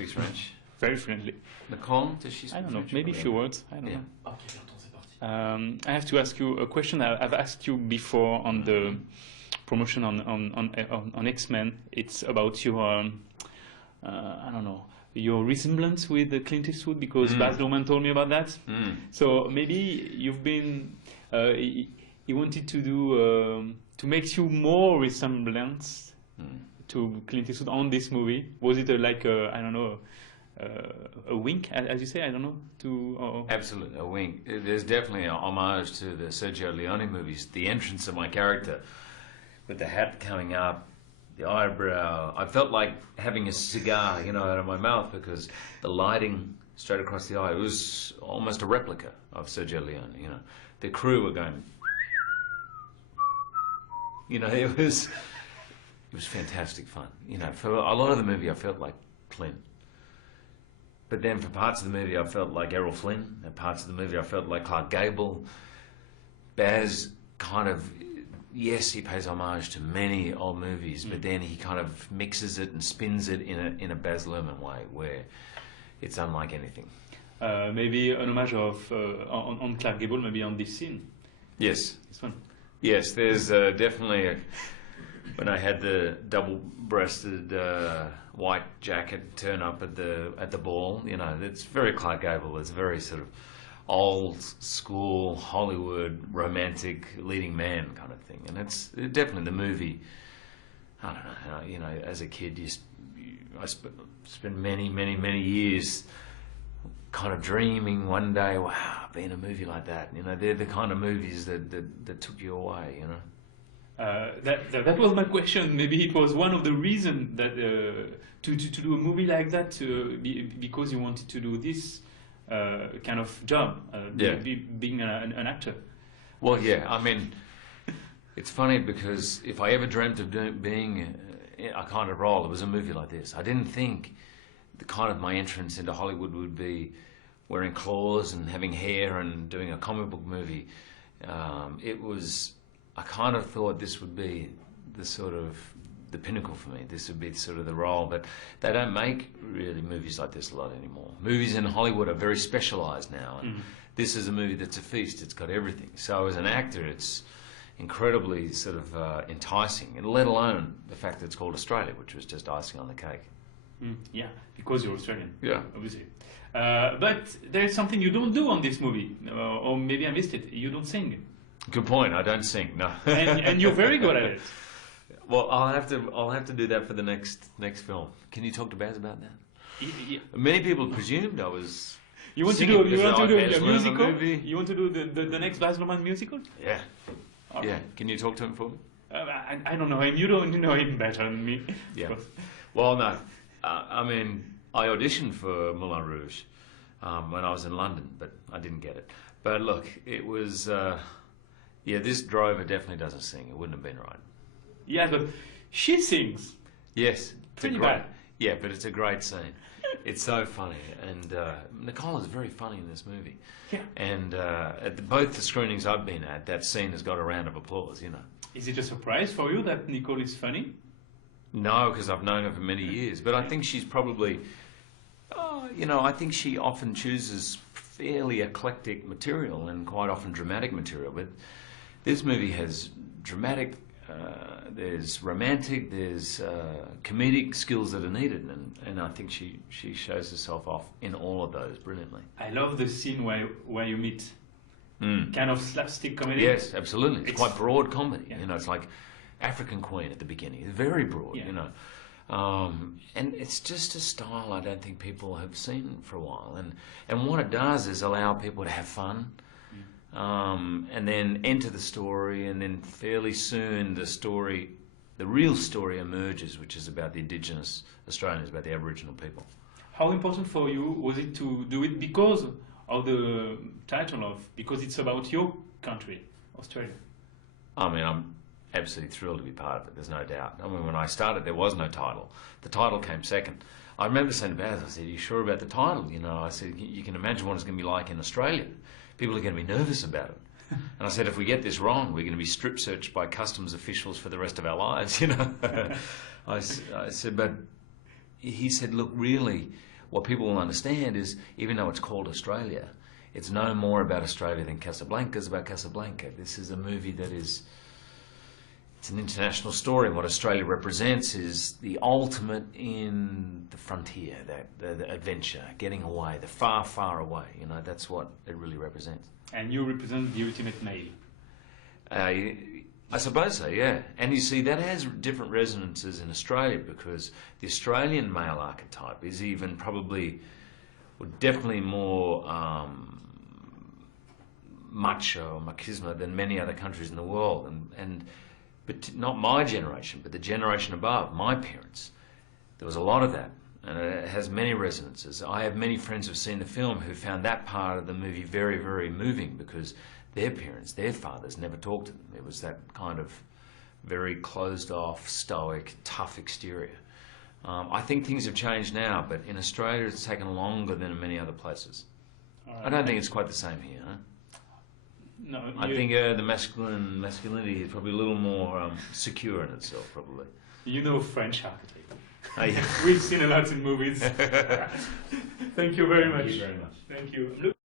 speaks French. Very friendly. Nicole, does she speak I don't know, French? maybe a few words. I don't Yeah. know. I have to ask you a question I've asked you before on the promotion on X-Men. It's about your, I don't know, your resemblance with Clint Eastwood, because Baz Luhrmann told me about that. So maybe you've been, he wanted to do, to make you more resemblance to Clint Eastwood on this movie. Was it like a, I don't know, a wink, as you say, I don't know, to... Absolutely, a wink. There's definitely an homage to the Sergio Leone movies. The entrance of my character, with the hat coming up, the eyebrow. I felt like having a cigar, you know, out of my mouth, because the lighting straight across the eye, it was almost a replica of Sergio Leone, you know. The crew were going... You know, it was fantastic fun. You know, for a lot of the movie I felt like Clint. But then for parts of the movie I felt like Errol Flynn, and parts of the movie I felt like Clark Gable. Baz kind of, yes, he pays homage to many old movies, but then he kind of mixes it and spins it in a Baz Luhrmann way, where it's unlike anything. Maybe an homage of on Clark Gable, maybe on this scene. Yes. This one. Yes, there's definitely when I had the double-breasted white jacket turn up at the ball, you know, it's very Clark Gable. It's very sort of old school Hollywood romantic leading man kind of thing, and it's definitely the movie. I don't know, you know, as a kid, I spent many years kind of dreaming one day, wow, be in a movie like that. You know, they're the kind of movies that took you away, you know. That was my question. Maybe it was one of the reasons that to do a movie like that, because you wanted to do this kind of job, being an actor. Well, yeah, I mean, it's funny because if I ever dreamt of being a kind of role, it was a movie like this. I didn't think the kind of my entrance into Hollywood would be wearing claws and having hair and doing a comic book movie. I kind of thought this would be the pinnacle for me. This would be sort of the role, but they don't make really movies like this a lot anymore. Movies in Hollywood are very specialized now, and this is a movie that's a feast. It's got everything. So as an actor, it's incredibly sort of enticing, and let alone the fact that it's called Australia, which was just icing on the cake. Yeah, because you're Australian. Yeah, obviously. But there is something you don't do on this movie, or maybe I missed it. You don't sing. Good point. I don't sing. No. and you're very good at it. Well, I'll have to do that for the next film. Can you talk to Baz about that? Yeah. Many people presumed I was. You want to do a musical? Movie. You want to do the next Baz Luhrmann musical? Yeah. Okay. Yeah. Can you talk to him for me? I don't know him. You don't know him better than me. Yeah. Well, no. I mean, I auditioned for Moulin Rouge when I was in London, but I didn't get it. But look, it was. Yeah, this driver definitely doesn't sing. It wouldn't have been right. Yeah, but she sings. Yes. Pretty bad. Yeah, but it's a great scene. It's so funny. And Nicole is very funny in this movie. Yeah. And at both the screenings I've been at, that scene has got a round of applause, you know. Is it a surprise for you that Nicole is funny? No, because I've known her for many years. But I think she's probably, you know, I think she often chooses fairly eclectic material and quite often dramatic material. But this movie has dramatic, there's romantic, there's comedic skills that are needed, and I think she shows herself off in all of those brilliantly. I love the scene where you meet. Kind of slapstick comedy. Yes, absolutely. It's quite broad comedy. Yeah. You know, it's like African Queen at the beginning. It's very broad, you know. And it's just a style I don't think people have seen for a while. And what it does is allow people to have fun. And then enter the story, and then fairly soon the real story emerges, which is about the Indigenous Australians, about the Aboriginal people. How important for you was it to do it because of the title because it's about your country, Australia? I mean, I'm absolutely thrilled to be part of it, there's no doubt. I mean, when I started, there was no title. The title came second. I remember saying to Baz, I said, are you sure about the title? You know, I said, you can imagine what it's going to be like in Australia. People are going to be nervous about it. And I said, if we get this wrong, we're going to be strip searched by customs officials for the rest of our lives, you know. I said, but he said, look, really, what people will understand is, even though it's called Australia, it's no more about Australia than Casablanca is about Casablanca. This is a movie that is, it's an international story. And what Australia represents is the ultimate in the frontier, the adventure, getting away, the far, far away. You know, that's what it really represents. And you represent the ultimate male. I suppose so, yeah. And you see, that has different resonances in Australia, because the Australian male archetype is even probably, well, definitely more macho, machismo than many other countries in the world. But not my generation, but the generation above, my parents, there was a lot of that. And it has many resonances. I have many friends who've seen the film who found that part of the movie very, very moving, because their parents, their fathers, never talked to them. It was that kind of very closed-off, stoic, tough exterior. I think things have changed now, but in Australia it's taken longer than in many other places. I don't think it's quite the same here. Huh? No, I think the masculinity is probably a little more secure in itself, probably. You know French archetype. Yeah. We've seen a lot in movies. Thank you very much. Thank you very much. Thank you.